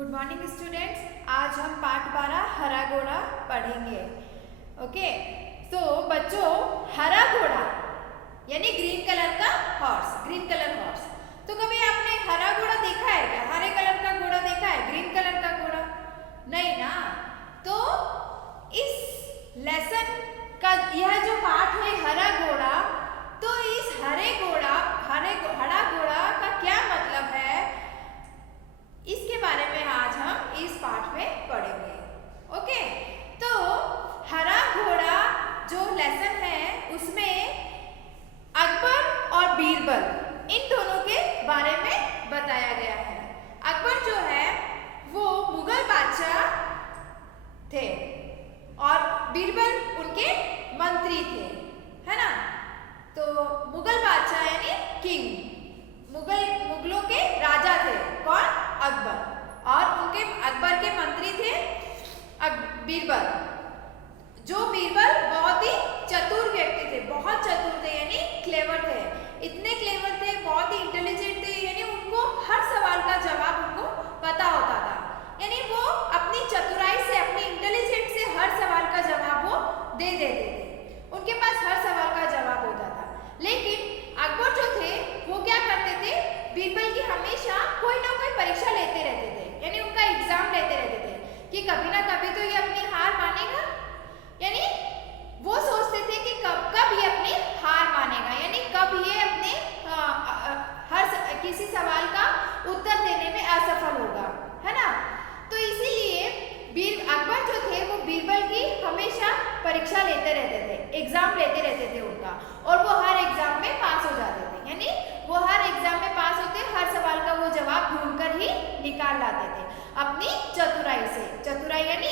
Good morning students. आज हम पाठ 12 हरा घोड़ा पढ़ेंगे। ओके, तो बच्चों, हरा घोड़ा यानी ग्रीन कलर का हॉर्स, ग्रीन कलर हॉर्स। तो कभी आपने हरा घोड़ा देखा है क्या? हरे कलर का घोड़ा देखा है? ग्रीन कलर का घोड़ा नहीं ना। तो इस लेसन का यह जो पाठ है हरा घोड़ा, तो इस हरा घोड़ा का क्या मतलब है, इसके बारे में आज हम इस पाठ में पढ़ेंगे। ओके, तो हरा घोड़ा जो लेसन है उसमें अकबर और बीरबल इन दोनों के बारे में बताया गया है। अकबर जो है वो मुगल बादशाह थे और बीरबल उनके मंत्री थे, है ना। तो मुगल बादशाह यानी किंग, मुगलों के राजा थे कौन? अकबर। और उनके अकबर के मंत्री थे बीरबल। जो बीरबल बहुत ही चतुर व्यक्ति थे, बहुत चतुर थे यानी क्लेवर थे। इतने क्लेवर थे, बहुत ही इंटेलिजेंट थे, यानी उनको हर सवाल का जवाब उनको पता होता था। यानी वो अपनी चतुराई से, अपनी इंटेलिजेंस से हर सवाल का जवाब वो दे देते थे। उनके पास हर सवाल का जवाब होता था। लेकिन अकबर जो थे वो क्या करते थे, बीरबल की हमेशा कोई ना कोई परीक्षा लेते रहते थे, यानी उनका एग्जाम लेते रहते थे कि कभी ना कभी तो ये अपनी हार मानेगा। यानी वो सोचते थे कि कब ये अपनी हार मानेगा, यानी कब ये अपने किसी सवाल का उत्तर देने में असफल होगा, है ना। तो इसीलिए अकबर जो थे वो बीरबल की हमेशा परीक्षा लेते रहते थे, एग्जाम लेते रहते थे उनका, और वो हर एग्जाम में पास हो जाते थे। यानी वो हर एग्जाम में पास होते, हर सवाल का वो जवाब ढूंढकर ही निकाल लाते थे अपनी चतुराई से। चतुराई यानी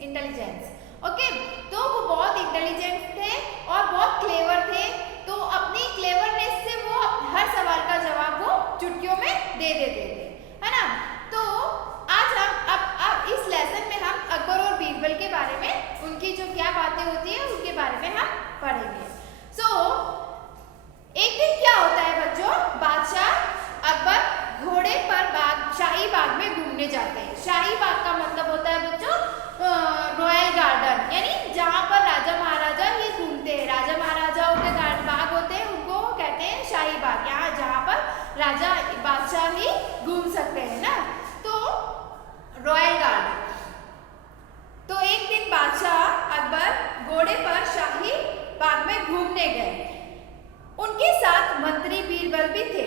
इंटेलिजेंस। ओके, तो वो बहुत इंटेलिजेंट थे और बहुत क्लेवर थे। तो अपनी क्लेवरनेस से वो हर सवाल का जवाब वो चुटकियों में दे देते थे, है ना। तो आज हम अब इस लेसन में हम अकबर और बीरबल के बारे में, उनकी जो क्या बातें होती है उनके बारे में हम पढ़ेंगे। एक दिन क्या होता है बच्चों, बादशाह अकबर घोड़े पर शाही बाग में घूमने जाते हैं। शाही बाग का मतलब होता है बच्चों रॉयल गार्डन, यानी जहाँ पर राजा महाराजा ही घूमते हैं। राजा महाराजाओं के बाग होते हैं, उनको कहते हैं शाही बाग, यहाँ जहाँ पर राजा बादशाह ही घूम सकते हैं ना, तो रॉयल गार्डन। तो एक दिन बादशाह अकबर घोड़े पर शाही बाग में घूमने गए। उनके साथ मंत्री बीरबल भी थे।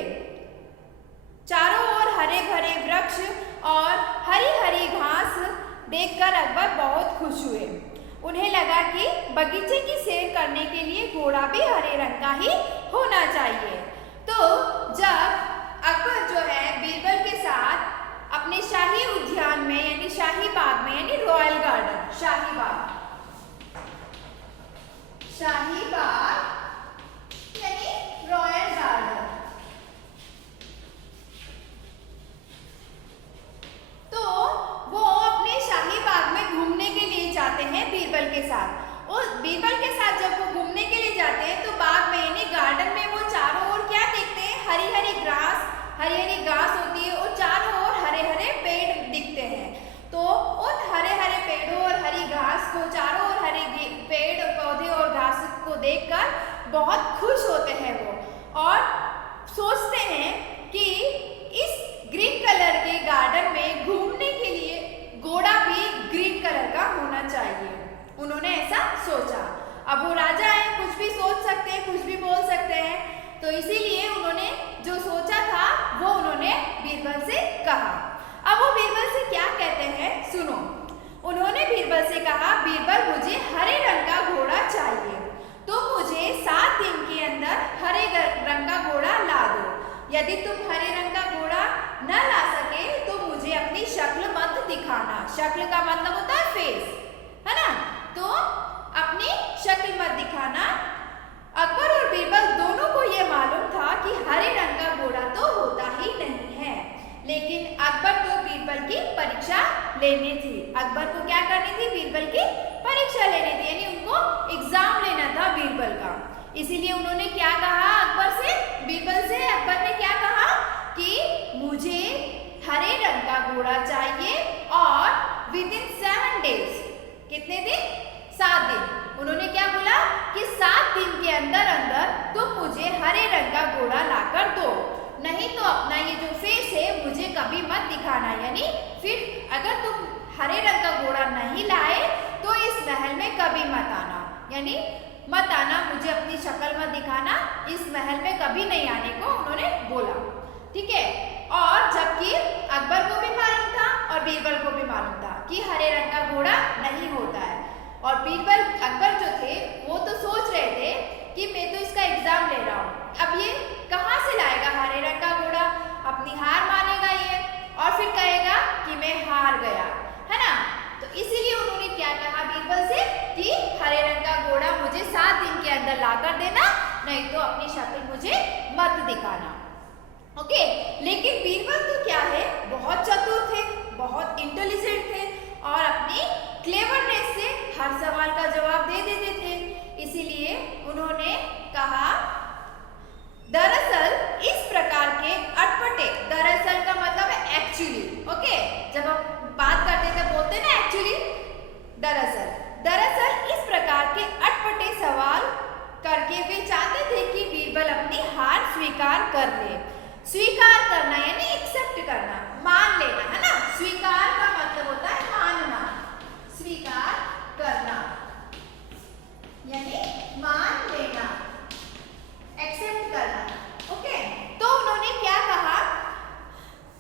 चारों ओर हरे भरे वृक्ष और हरी हरी घास देखकर अकबर बहुत खुश हुए। उन्हें लगा कि बगीचे की सैर करने के लिए घोड़ा भी हरे रंग का ही होना चाहिए। तो जब अकबर जो है बीरबल के साथ अपने शाही उद्यान में यानी शाही बाग में, यानी रॉयल गार्डन, शाही बाग यानी रॉयल गार्डन, तो वो अपने शाही बाग में घूमने के लिए जाते हैं बीरबल के साथ। और बीरबल के साथ जब वो घूमने के लिए जाते हैं तो बाग में यानी गार्डन में वो चारों ओर क्या देखते हैं, हरी हरी घास होती है और चारों ओर हरे हरे पेड़ दिखते हैं। तो उन हरे हरे पेड़ों और हरी घास को, चारों ओर हरे पेड़ पौधे और घास को देखकर बहुत खुश होते हैं वो, और सोचते हैं कि इस ग्रीन कलर के गार्डन में घूमने के लिए घोड़ा भी ग्रीन कलर का होना चाहिए। उन्होंने ऐसा सोचा। अब वो राजा है, कुछ भी सोच सकते हैं, कुछ भी बोल सकते हैं, तो इसीलिए उन्होंने जो सोचा था वो उन्होंने बीरबल से कहा। अब वो बीरबल से क्या कहते हैं सुनो। उन्होंने बीरबल से कहा, बीरबल मुझे हरे रंग का घोड़ा चाहिए, तो मुझे 7 दिन के अंदर हरे रंग का घोड़ा ला दो। यदि तुम हरे रंग का घोड़ा न ला सके तो मुझे अपनी शक्ल मत दिखाना। शक्ल का मतलब होता है फेस, है ना। तो अपनी शक्ल मत दिखाना। अकबर और बीरबल दोनों को यह मालूम था कि हरे रंग का घोड़ा तो होता ही नहीं है, लेकिन अकबर को बीरबल की परीक्षा लेनी थी। अकबर को क्या करनी थी? बीरबल की परीक्षा लेनी थी, यानी उनको एग्जाम लेना था बीरबल का। इसीलिए उन्होंने क्या कहा बीरबल से? अकबर ने क्या कहा कि मुझे हरे रंग का घोड़ा चाहिए और विद इन 7 डेज, कितने दिन? 7 दिन। उन्होंने क्या बोला कि 7 दिन के अंदर अंदर तुम मुझे हरे रंग का घोड़ा लाकर दो, नहीं तो अपना ये जो फेस है मुझे कभी मत दिखाना। यानी फिर अगर तुम हरे रंग का घोड़ा नहीं लाए तो इस महल में कभी मत आना, यानी मत आना, मुझे अपनी शक्ल मत दिखाना, इस महल में कभी नहीं आने को उन्होंने बोला। ठीक है। और जबकि अकबर को भी मालूम था और बीरबल को भी मालूम था कि हरे रंग का घोड़ा नहीं होता है। और बीरबल, अकबर जो थे वो तो सोच रहे थे कि मैं तो इसका एग्जाम ले रहा हूँ, अब ये कहाँ से लाएगा हरे रंग का घोड़ा, अपनी हार मानेगा ये और फिर कहेगा कि मैं हार गया, है ना। तो इसीलिए उन्होंने क्या कहा बीरबल से कि हरे रंग का घोड़ा मुझे 7 दिन के अंदर लाकर देना, नहीं तो अपनी शक्ल मुझे मत दिखाना। ओके। लेकिन बीरबल तो क्या है, बहुत चतुर थे, बहुत इंटेलिजेंट थे और अपनी क्लेवरनेस से हर सवाल का जवाब दे देते थे। इसीलिए उन्होंने कहा, दरअसल इस प्रकार के अटपटे, दरअसल का मतलब है एक्चुअली, ओके, जब हम बात करते थे बोलते ना एक्चुअली, दरअसल इस प्रकार के अटपटे सवाल करके वे चाहते थे कि बीरबल अपनी हार स्वीकार कर ले। स्वीकार करना यानी एक्सेप्ट करना, मान लेना, है ना। स्वीकार का मतलब होता है मानना, स्वीकार करना यानी मान लेना, एक्सेप्ट करना। ओके। तो उन्होंने क्या कहा,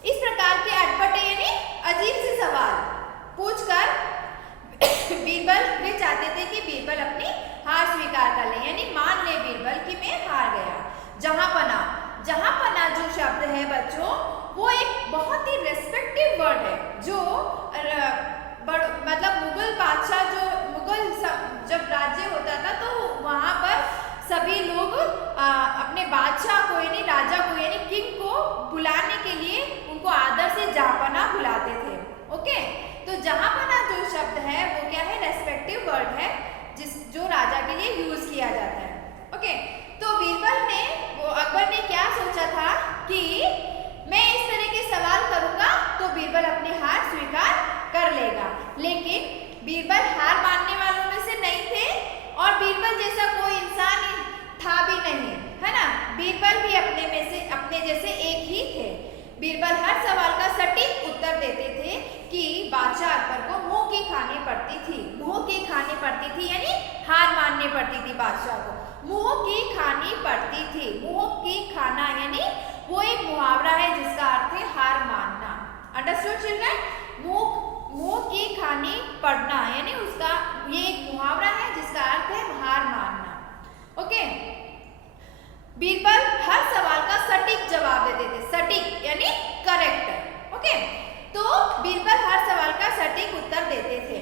इस प्रकार के अटपटे यानी अजीब से सवाल पूछकर बीरबल, वे चाहते थे कि बीरबल अपनी हार स्वीकार कर ले, यानी मान ले बीरबल कि मैं हार गया। जहांपना, जहांपना जो शब्द है बच्चों, वो एक बहुत ही रेस्पेक्टिव वर्ड है, जो मतलब मुगल बादशाह, जो मुगल जब राज्य होता था तो वहाँ पर सभी लोग अपने बादशाह को यानी राजा को यानी किंग को बुलाने के लिए उनको आदर से जहांपना बुलाते थे। ओके। तो जहांपना जो शब्द है वो क्या है, रेस्पेक्टिव वर्ड है, जो राजा के लिए यूज किया जाता है। ओके। तो बीरबल ने, वो अकबर ने क्या सोचा था कि मैं इस तरह के सवाल करूंगा तो बीरबल अपनी हार स्वीकार कर लेगा। लेकिन बीरबल हार मानने वालों में से नहीं थे और बीरबल जैसा कोई इंसान था भी नहीं, है ना। बीरबल भी अपने में से, अपने जैसे एक ही थे। बीरबल हर सवाल का सटीक उत्तर देते थे कि बादशाह अकबर को मुंह की खानी पड़ती थी। मुंह की खानी पड़ती थी यानी हार माननी पड़ती थी बादशाह को, मुंह की खानी पड़ती थी। मुंह की खाना यानी वो एक मुहावरा है जिसका अर्थ है हार मानना। Understood children? मुंह की खानी पड़ना यानी उसका ये एक मुहावरा है जिसका अर्थ है हार मानना। ओके। बीरबल हर सवाल का सटीक जवाब देते थे, सटीक यानी करेक्ट। ओके। तो बीरबल हर सवाल का सटीक उत्तर देते थे,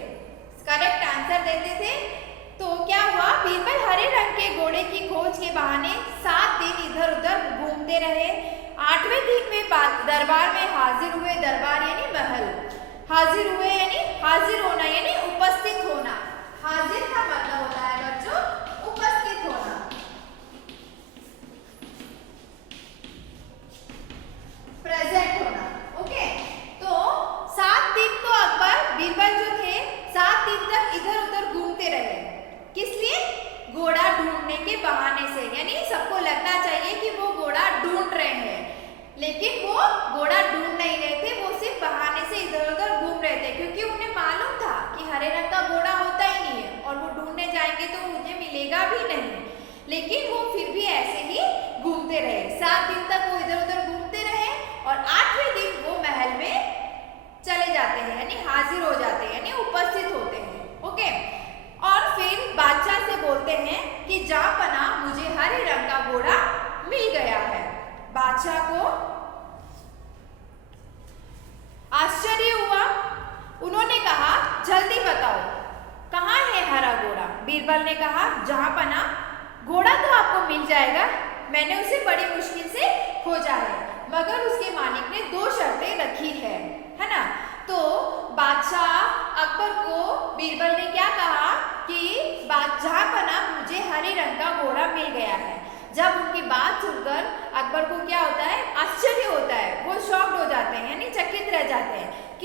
करेक्ट आंसर देते थे। तो क्या हुआ, बीरबल हरे रंग के घोड़े की खोज के बहाने 7 दिन इधर उधर घूमते रहे। 8वें दिन में दरबार में हाजिर हुए। दरबार यानी महल, हाजिर हुए यानी हाजिर होना यानी उपस्थित होना। हाजिर का मतलब होता है बच्चों उपस्थित होना। प्रेजेंट होना। ओके। तो 7 दिन तो अकबर, बीरबल जो थे 7 दिन तक इधर उधर घूमते रहे। किस लिए? घोड़ा ढूंढने के बहाने से, यानी सबको लगना चाहिए कि वो घोड़ा ढूंढ रहे हैं, लेकिन वो घोड़ा ढूंढ नहीं रहे थे, वो सिर्फ बहाने से इधर उधर घूम रहे थे, क्योंकि उन्हें मालूम था कि हरे रंग का घोड़ा होता ही नहीं है और वो ढूंढने जाएंगे तो उन्हें मिलेगा भी नहीं। लेकिन वो फिर भी ऐसे ही घूमते रहे। 7 दिन तक वो इधर उधर घूमते रहे और 8वें दिन वो महल में चले जाते हैं, यानी हाजिर हो जाते हैं, यानी उपस्थित होते हैं। ओके। और फिर बादशाह से बोलते हैं कि जहांपना मुझे हरे रंग का घोड़ा मिल गया है। बादशाह को आश्चर्य हुआ। उन्होंने कहा, जल्दी बताओ कहाँ है हरा घोड़ा? बीरबल ने कहा, जहांपना घोड़ा तो आपको मिल जाएगा, मैंने उसे बड़ी मुश्किल से खोजा है, मगर उसके मालिक ने 2 शर्तें रखी है ना। तो बादशाह अकबर को बीरबल ने क्या कहा कि जहांपना मुझे हरे रंग का घोड़ा मिल गया है। जब उनकी बात सुनकर अकबर को क्या होता है, आश्चर्य होता है, वो शॉक्ड हो जाते हैं यानी चकित रह जाते हैं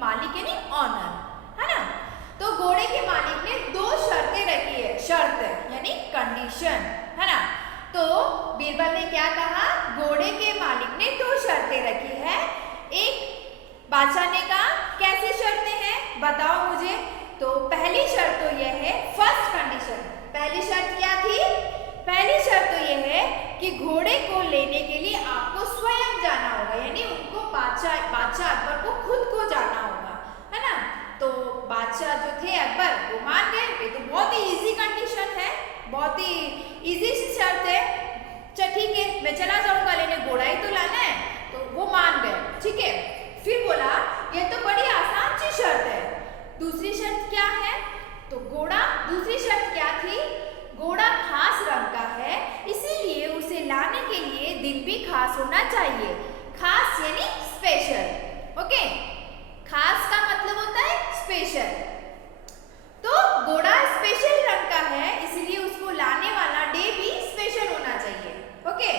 मालिक यानी ऑनर, है ना। तो घोड़े के मालिक ने 2 शर्तें रखी है, शर्त यानी कंडीशन, है ना। तो बीरबल ने क्या कहा, घोड़े के मालिक ने 2 शर्तें रखी है। एक बादशाह ने कहा कैसी शर्तें हैं बताओ मुझे। तो पहली शर्त तो यह है, फर्स्ट कंडीशन, पहली शर्त क्या थी, पहली शर्त तो यह है कि घोड़े को लेने के लिए आपको स्वयं जाना होगा, यानी उनको बादशाह अकबर को खुद को जाना होगा, है ना। तो बादशाह जो थे अकबर वो मान गए, ये तो बहुत ही इजी कंडीशन है, बहुत ही इजी सी शर्त है। चल ठीक है मैं चला जाऊंगा लेने, घोड़ा ही तो लाना है, तो वो मान गए, ठीक है। फिर बोला ये तो बड़ी आसान सी शर्त है, दूसरी शर्त क्या है। तो घोड़ा, दूसरी शर्त क्या थी, घोड़ा खास रंग का है, इसीलिए उसे लाने के लिए दिन भी खास होना चाहिए। खास यानी स्पेशल, ओके। खास का मतलब होता है स्पेशल। तो घोड़ा स्पेशल रंग का है, इसीलिए उसको लाने वाला डे भी स्पेशल होना चाहिए, ओके।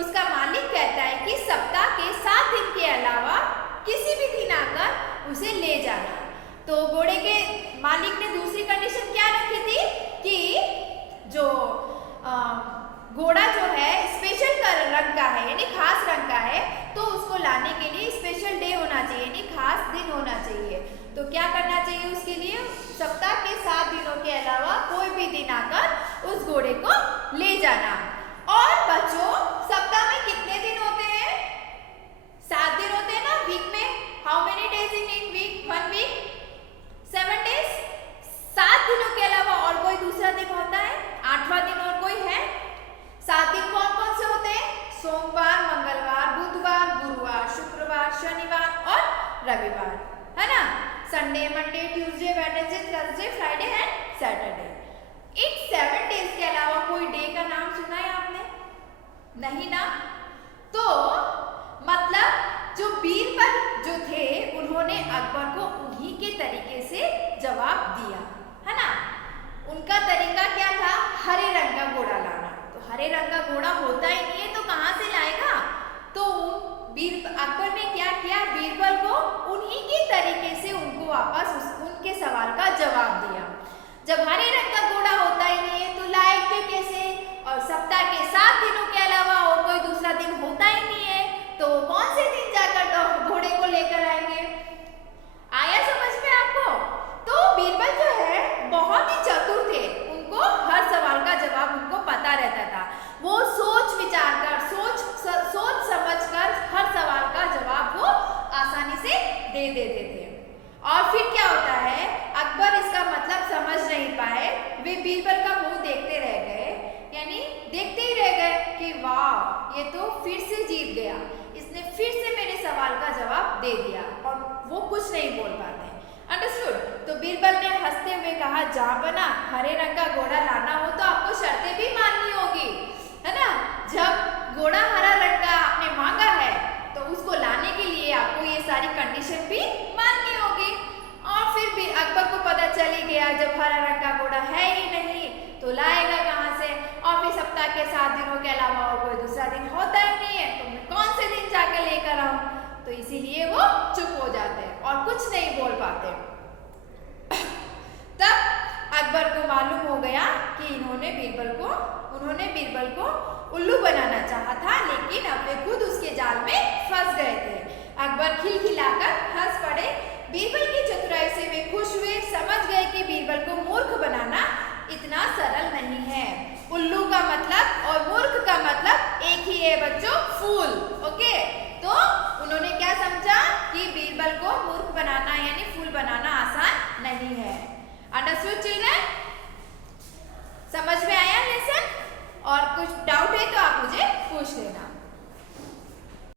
उसका मालिक कहता है कि सप्ताह के 7 दिन के अलावा किसी भी दिन आकर उसे ले जाना। तो घोड़े के मालिक ने दूसरी कंडीशन क्या रखी थी कि जो घोड़ा जो है स्पेशल रंग का है यानी खास रंग का है, तो उसको लाने के लिए स्पेशल डे होना चाहिए यानी खास दिन होना चाहिए। तो क्या करना चाहिए उसके लिए, सप्ताह के 7 दिनों के अलावा कोई भी दिन आकर उस घोड़े को ले जाना। और बच्चों सप्ताह में कितने दिन होते हैं, 7 दिन होते हैं ना वीक में। How many days in week, 1 week 7 days. 7 दिनों के अलावा और कोई दूसरा दिन होता है, 8वां दिन और कोई है। 7 दिन कौन कौन से होते हैं, सोमवार, मंगलवार, बुधवार, गुरुवार, शुक्रवार, शनिवार और रविवार, है ना। Sunday, Monday, Tuesday, Wednesday, Thursday, Friday and Saturday. In 7 days के अलावा कोई डे का नाम सुना है आपने, नहीं ना। तो मतलब जो बीरबल जो थे उन्होंने अकबर को उन्हीं के तरीके से जवाब दिया, है ना। उनका तरीका क्या था, हरे रंग का घोड़ा लाना। तो हरे रंग का घोड़ा होता ही नहीं है तो कहाँ से लाएगा। तो अकबर ने क्या किया, बीरबल को उन्हीं के तरीके से उनको वापस उनके सवाल का जवाब दिया। जब हरे रंग का घोड़ा होता ही नहीं है तो लाएंगे कैसे, और सप्ताह के 7 दिनों के अलावा और कोई दूसरा दिन होता ही नहीं है, तो कौन से दिन जाकर घोड़े को लेकर आएंगे। आया समझ में आपको। तो बीरबल जो है बहुत ही चतुर थे, उनको हर सवाल का जवाब उनको पता रहता था। वो सोच विचार कर, सोच समझ कर हर सवाल का जवाब वो आसानी से दे देते थे। और फिर क्या होता है, अकबर इसका मतलब समझ नहीं पाए, वे बीरबल का मुंह देखते रह गए, यानी देखते ही रह गए कि वाह ये तो फिर से जीत गया, इसने फिर से मेरे सवाल का जवाब दे दिया, और वो कुछ नहीं बोल पाते। अंडरस्टूड। तो बीरबल ने हंसते हुए कहा, जहाँ बना हरे रंग का घोड़ा लाना हो तो आपको शर्तें भी माननी होगी, है ना। जब घोड़ा हरा रंग का आपने मांगा है तो उसको लाने के लिए आपको ये सारी कंडीशन भी माननी होगी। और फिर भी अकबर को पता चल ही गया जब हरा रंग का घोड़ा है ही नहीं तो लाएगा कहाँ से। और फिर सप्ताह के 7 दिनों के अलावा और कोई दूसरा दिन होता ही नहीं है तो मैं कौन से दिन जाकर लेकर आऊं। तो इसीलिए वो चुप हो जाते हैं और कुछ नहीं बोल पाते। तब अकबर को मालूम हो गया कि उन्होंने बीरबल को उल्लू बनाना चाहा था, लेकिन अब वे खुद उसके जाल में फंस गए थे। अकबर खिलखिलाकर हंस पड़े। बीरबल की चतुराई से वे खुश हुए, समझ गए कि बीरबल को मूर्ख बनाना इतना सरल नहीं है। उल्लू का मतलब और मूर्ख का मतलब एक ही है बच्चों, फूल। ओके, तो उन्होंने क्या समझा कि बीरबल को मूर्ख बनाना यानी फूल बनाना आसान नहीं है। Understood children? समझ में आया लेसन? और कुछ डाउट है तो आप मुझे पूछ लेना।